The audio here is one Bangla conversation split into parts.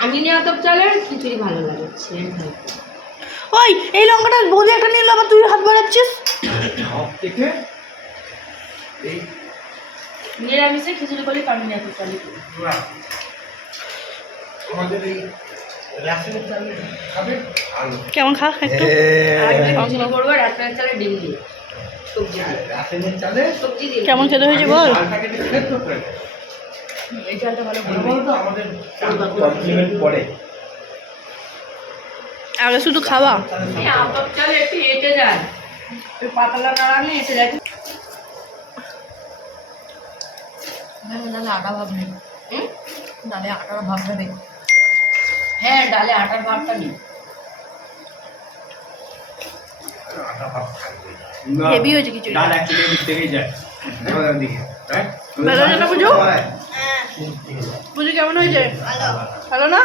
কামিনী আতপ চালের খিচুড়ি ভালো লাগে। ওই এই লঙ্কাটা বৌদি একটা নিল, আবার তুই হাত বাড়াচ্ছিস। নিরামিষে খিচুড়ি করলে কামিনী আতপ চালে আমাদের এই রাসনের চালে খাবে কেমন খা একটু খিচুড়ি করবো রাসনের চালে ডিম দিয়ে সবজি দিয়ে। রাসনের চালে সবজি দিয়ে কেমন খেতে হয়েছে বল? চালটাকে একটু সেদ্ধ করে দেয়। এই চালটা ভালো বলতো আমাদের কমপ্লিমেন্ট পড়ে আগে শুধু খাওয়া। আতপ চালে একটু এঁটে যায়, ওই পাতলা নাড়ালে এঁটে যায়। ডালে আটা ভাব নেই, ডালে আটার ভাবটা নেই। হ্যাঁ, ডালে আটার ভাবটা নেই। আটা ভাব থাকবে হেভি হয়েছে খিচুড়ি। ডাল অ্যাকচুয়ালি দিক থেকেই যায় আমাদের দিকে রাইট ভালো হয়েছে না পুজো? পুজো কেমন হয়েছে? ভালো না?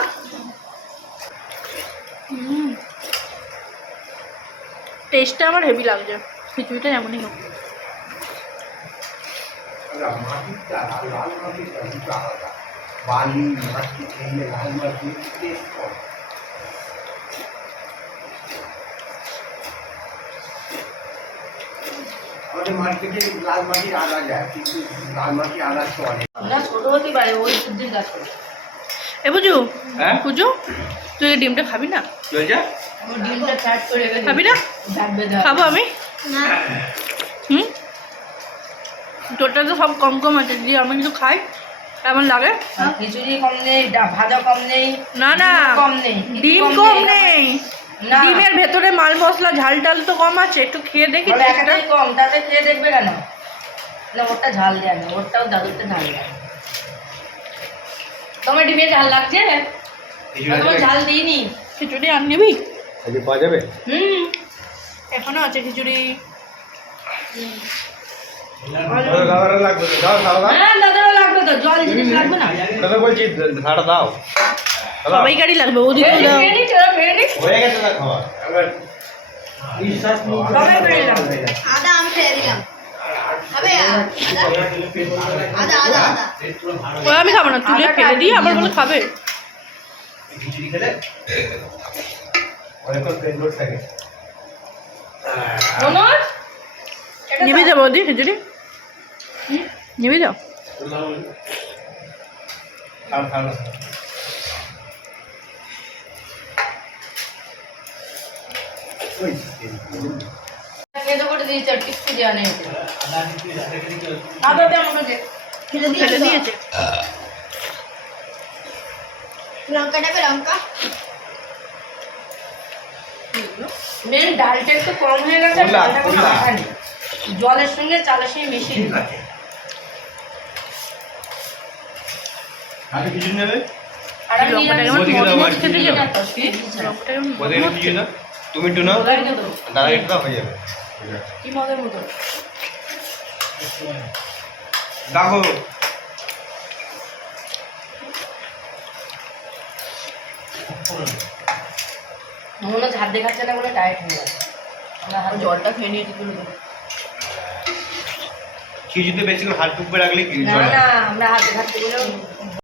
টেস্টটা আমার হেভি লাগছে, খিচুড়িটা এমনই হোক। মাটিটা লাল মাটিটা দুটো আলাদা, বালি মাটি খেলে লাল মাটি টেস্ট কম। আমাদের মার্কেটে লাল মাটি আনা যায়, কিন্তু লাল মাটি আনা চলে না, ছোট হতে পারে, ওই সবজির গাছ করে। এ পুজো, হ্যাঁ পুজো তুই এই ডিমটা খাবি না? কি হয়েছে? আমার ডিমটা ফ্যাট করে রেখে খাবি না? ডাকবে দাও। খাবো আমি। হুম, তোরটা তো সব কম কম আছে, দিয়ে আমি কিন্তু খাই কেমন লাগে? আর খিচুড়ি কম নেই, ভাজা কম নেই, না না, কম নেই, ডিম কম নেই, না ডিমের ভেতরে মাল মশলা ঝাল টাল তো কম আছে, একটু খেয়ে দেখি বলে টেস্টটা। একটাই কম, তাতে খেয়ে দেখবে কেন? না, ওরটা ঝাল দেয় না, ওরটাও দাদুরটা ঝাল দেয়। তোমার ডিমে ঝাল লাগছে? তোমার ঝাল দিইনি। খিচুড়ি আর নিবি? আজকে পাওয়া যাবে? হুম, এখনো আছে খিচুড়ি। দাদারা লাগবে তো, দাও দাও হ্যাঁ দাদারও লাগবে তো, জল জিনিস লাগবে না। দাদা বলছি ধাড়া দাও সবাইকারই লাগবে, ওদিকে খেয়ে দাও। নি, চলো খেয়ে নি। হয়ে গেছে না খাওয়া এবার বিশ্বাস সবাই খেয়ে নিলাম। আদা আমি খেয়ে দিলাম, হবে আদা আদা আদা। ও আমি খাবো না, তুলে ফেলে দিয়ে আবার বলে খাবে। খিচুড়ি খেলে অনেকক্ষণ পেট ভরে থাকে। মনোজ, এটা নিবি যাবো ওদি খিচুড়ি? নিবি যাও। খাও খাও না ওই খেতে করে দিয়েছে, আর কিছু জানে আদাতে আমাকে দে। ফেলে দিয়েছে। লঙ্কাটা পে লঙ্কা মেন ডালটা একটু কম হয়ে গেছে, ডালটা কোনো আঠা নেই, জলের সঙ্গে চালের সঙ্গে মিশিয়ে ঠিক দিই। আছে আরে কিছু নেবে আর আমি লঙ্কাটা নিরামিষ কেমন ওদিকে দাও, মচমচ খেতে যাবে? না তো, sweet দিচ্ছি না। লঙ্কাটা কেমন ওদের মচমচ কিছু না তুমি একটু নাও ওদেরকে দেবো। দাদা একটু দাও হয়ে যাবে কি মজার মতো। দেখো মনে হচ্ছে হাত দেখাচ্ছে না বলে টায়ার্ড হয়ে যাচ্ছে। আমরা হাত জলটা খেয়ে নিয়েছি তুলে দেবো। খিচুড়িতে বেশি করে হাত টুকবে রাখলে কি না জল না, আমরা হাত দেখাচ্ছি বলে